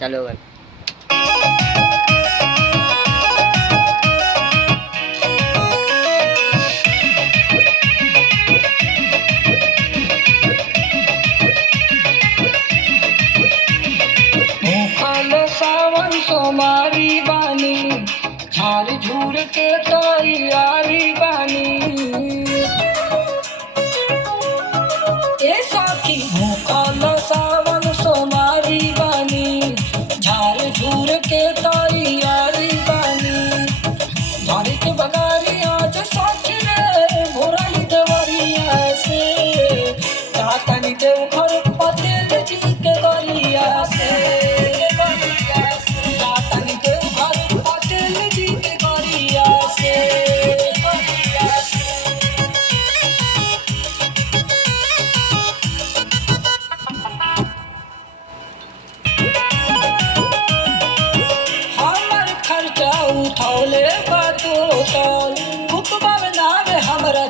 चलो भाई। भूखल सावन सोमारी बानी, झाड़ झूर के तैयारी बानी। ए साथी भूखल सावन सोमारी बानी, झाड़ झूर के तैयारी बानी। झाड़ी के बगारी आज साथ रे भोराई देवरिया से, तातनी देव घर पटेल जी के गरिया से। तातनी देव घर पटेल जी के गरिया से। हमर खर्चा उठौले बातोतल, हुक्म नावे हमरा